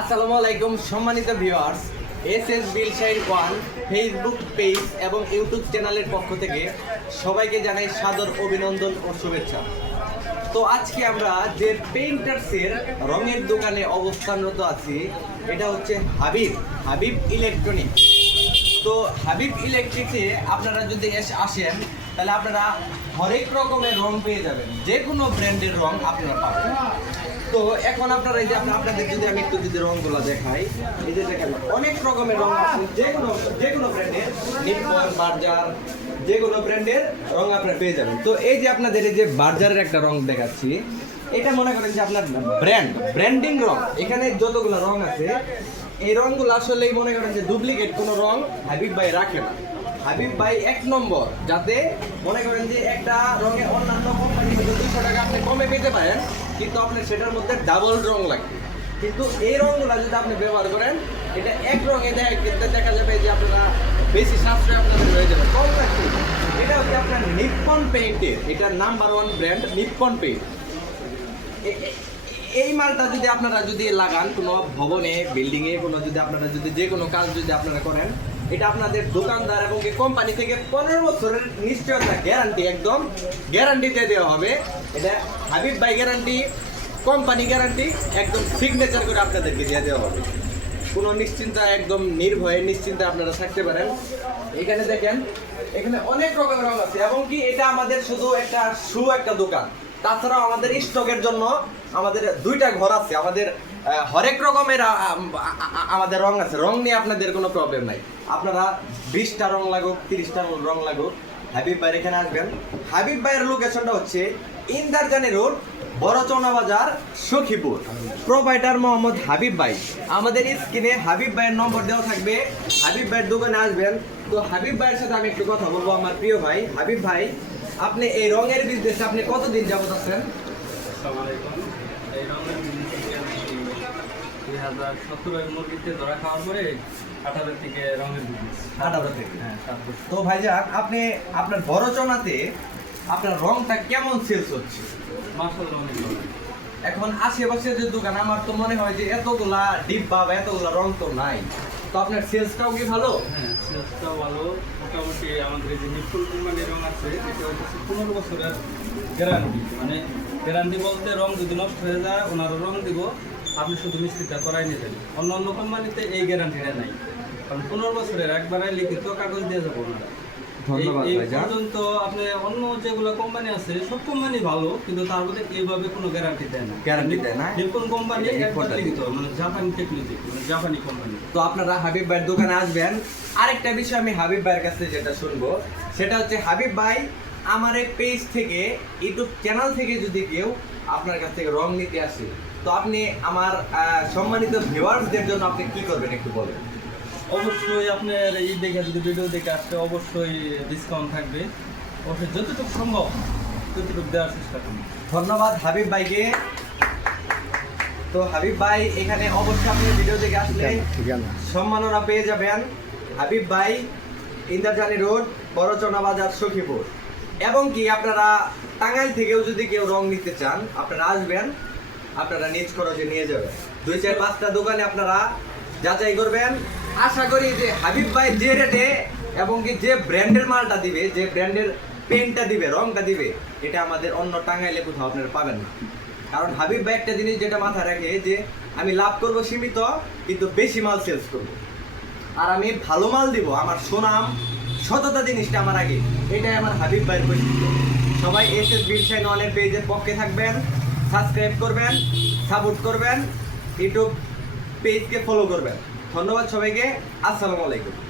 আসসালামু আলাইকুম, সম্মানিত ভিউয়ার্স এস এস বিল শাইর ওয়ান ফেসবুক পেজ এবং ইউটিউব চ্যানেলের পক্ষ থেকে সবাইকে জানাই সাদর অভিনন্দন ও শুভেচ্ছা। তো আজকে আমরা যে পেইন্টার্সের রঙের দোকানে অবস্থানরত আছি, এটা হচ্ছে হাবিব হাবিব ইলেকট্রনিক তো হাবিব ইলেকট্রিকে আপনারা যদি এসে আসেন, তাহলে আপনারা হরেক রকমের রং পেয়ে যাবেন। যে কোনো ব্র্যান্ডের রং আপনারা পাবেন। তো এখন আপনারা এই যে আপনা- আপনাদের যদি আমি একটু যদি রংগুলো দেখাই, এই যে দেখেন, অনেক রকমের রং আছে। যে কোনো যে কোনো ব্র্যান্ডের নিপন বার্জার যে কোনো ব্র্যান্ডের রং আপনারা পেয়ে যাবেন। তো এই যে আপনাদের এই যে বার্জারের একটা রং দেখাচ্ছি, এটা মনে করেন যে আপনার ব্র্যান্ড ব্র্যান্ডিং রং। এখানে যতগুলো রং আছে এই রংগুলো আসলেই মনে করেন যে ডুপ্লিকেট কোনো রং হাবিব ভাই রাখে না। হাবিব ভাই এক নম্বর, যাতে মনে করেন যে একটা রঙে অন্যান্য কোম্পানি হয়তো দুশো টাকা আপনি কমে পেতে পারেন, কিন্তু আপনার সেটার মধ্যে ডাবল রং লাগবে। কিন্তু এই রঙগুলো যদি আপনি ব্যবহার করেন, এটা এক রঙে দেখা দেখা যাবে যে আপনারা বেশি সাশ্রয় আপনাদের হয়ে যাবে, কম লাগবে। এটা হচ্ছে আপনার নিপ্পন পেইন্টের এটার number one brand Nippon Paint এই মালটা যদি আপনারা যদি লাগান, কোনো ভবনে বিল্ডিং এ কোনো যদি আপনারা যদি যে কোনো কাজ যদি আপনারা করেন, এটা আপনাদের দোকানদার এবং কোম্পানি থেকে পনেরো বছরের নিশ্চয়তা গ্যারান্টি একদম গ্যারান্টি দিয়ে দেওয়া হবে। এটা Habib by guarantee company guarantee একদম সিগনেচার করে আপনাদেরকে দিয়ে দেওয়া হবে। কোনো নিশ্চিন্তা, একদম নির্ভয়ে, নিশ্চিন্তে আপনারা থাকতে পারেন। এখানে দেখেন, এখানে অনেক রকমের রং আছে, এবং কি এটা আমাদের শুধু একটা শু একটা দোকান। তাছাড়াও আমাদের স্টকের জন্য আমাদের দুইটা ঘর আছে। আমাদের হরেক রকমের আমাদের রং আছে। রং নিয়ে আপনাদের কোনো প্রবলেম নাই। আপনারা বিশটা রং লাগুক, তিরিশটা রং লাগুক, হাবিব ভাইয়ের এখানে আসবেন। হাবিব ভাইয়ের লোকেশনটা হচ্ছে ইন্দারজানি রোড বড়চনা বাজার, সখীপুর। প্রোভাইডার মোহাম্মদ হাবিব ভাই। আমাদের স্ক্রিনে হাবিব ভাইয়ের নম্বর দেওয়া থাকবে। হাবিব ভাইয়ের দোকানে আসবেন। তো হাবিব ভাইয়ের সাথে আমি একটু কথা বলব, আমার প্রিয় ভাই। হাবিব ভাই আপনি এই রঙের বিজনেসে আপনি কতদিন যাবত আছেন? এই রঙের দুই হাজার সতেরোয় মুরগিতে ধরা খাওয়ার পরে আঠারো থেকে রঙের বিজনেস। আঠারো থেকে? হ্যাঁ তারপর তো ভাইজান আপনি আপনার বড়চনাতে আপনার রংটা কেমন সেলস হচ্ছে? মার্শাল অনেক ভালো। এখন আশেপাশে যে দোকান আমার তো মনে হয় যে এতগুলা ডিব্বা বা এতগুলা রং তো নাই। তো আপনার সেলসটাও কি ভালো? হ্যাঁ সেলসটাও ভালো। মোটামুটি আমাদের যে নিপুল কোম্পানির রং আছে, এটা হচ্ছে পনেরো বছরের গ্যারান্টি মানে গ্যারান্টি বলতে রং যদি নষ্ট হয়ে যায় ওনারা রং দিব, আপনি শুধু মিস্ত্রিটা করাই নিতেন অন্য অন্য কোম্পানিতে এই গ্যারান্টিটা নাই। কারণ পনেরো বছরের একবারে লিখিত কাগজ দিয়ে যাব ওনারা। ধন্যবাদ ভাইজান। পর্যন্ত আপনি অন্য যেগুলো কোম্পানি আছে সব কোম্পানি ভালো কিন্তু তার মধ্যে এইভাবে কোনো গ্যারান্টি দেয় না। Guarantee দেয় না? কোম্পানি লিখিত মানে জাপানি টেকনোলজি মানে জাপানি কোম্পানি তো আপনারা হাবিব ভাইয়ের দোকানে আসবেন। আরেকটা বিষয় আমি হাবিব ভাইয়ের কাছে যেটা শুনব সেটা হচ্ছে হাবিব ভাই আমার এই পেজ থেকে ইউটিউব চ্যানেল থেকে যদি কেউ আপনার কাছ থেকে রং নিতে আসে তো আপনি আমার আহ, সম্মানিত ভিউয়ার্সদের জন্য আপনি কি করবেন একটু বলেন? অবশ্যই আপনার এই দেখে যদি ভিডিও দেখে আসলে অবশ্যই ডিসকাউন্ট থাকবে। অবশ্যই যতটুকু সম্ভব ততটুকু দেওয়ার চেষ্টা করুন। ধন্যবাদ হাবিব ভাইকে। তো হাবিব ভাই এখানে অবশ্যই আপনি ভিডিও দেখে আসলে সম্মাননা পেয়ে যাবেন। হাবিব ভাই ইন্দারজানি রোড বড়চনা বাজার সখীপুর। এবং কি আপনারা টাঙ্গাইল থেকেও যদি কেউ রং নিতে চান আপনারা আসবেন আপনারা নিজ খরচে নিয়ে যাবেন। দুই চার পাঁচটা দোকানে আপনারা যাচাই করবেন। আশা করি যে হাবিব ভাই যে রেটে এবং কি যে ব্র্যান্ডের মালটা দিবে, যে ব্র্যান্ডের পেনটা দিবে, রংটা দিবে, এটা আমাদের অন্য টাঙ্গাইলে কোথাও আপনারা পাবেন না। কারণ হাবিব ভাই একটা জিনিস যেটা মাথায় রাখে যে, আমি লাভ করব সীমিত, কিন্তু বেশি মাল সেলস করব। আর আমি ভালো মাল দিব, আমার সুনাম, সততা জিনিসটা আমার আগে। এটাই আমার হাবিব ভাইয়ের বৈশিষ্ট্য। সবাই এস এস বিল সাইন ওয়ানের পেজের পক্ষে থাকবেন সাবস্ক্রাইব করবেন সাপোর্ট করবেন, ইউটিউব পেজকে ফলো করবেন। ধন্যবাদ সবাইকে। আসসালামু আলাইকুম।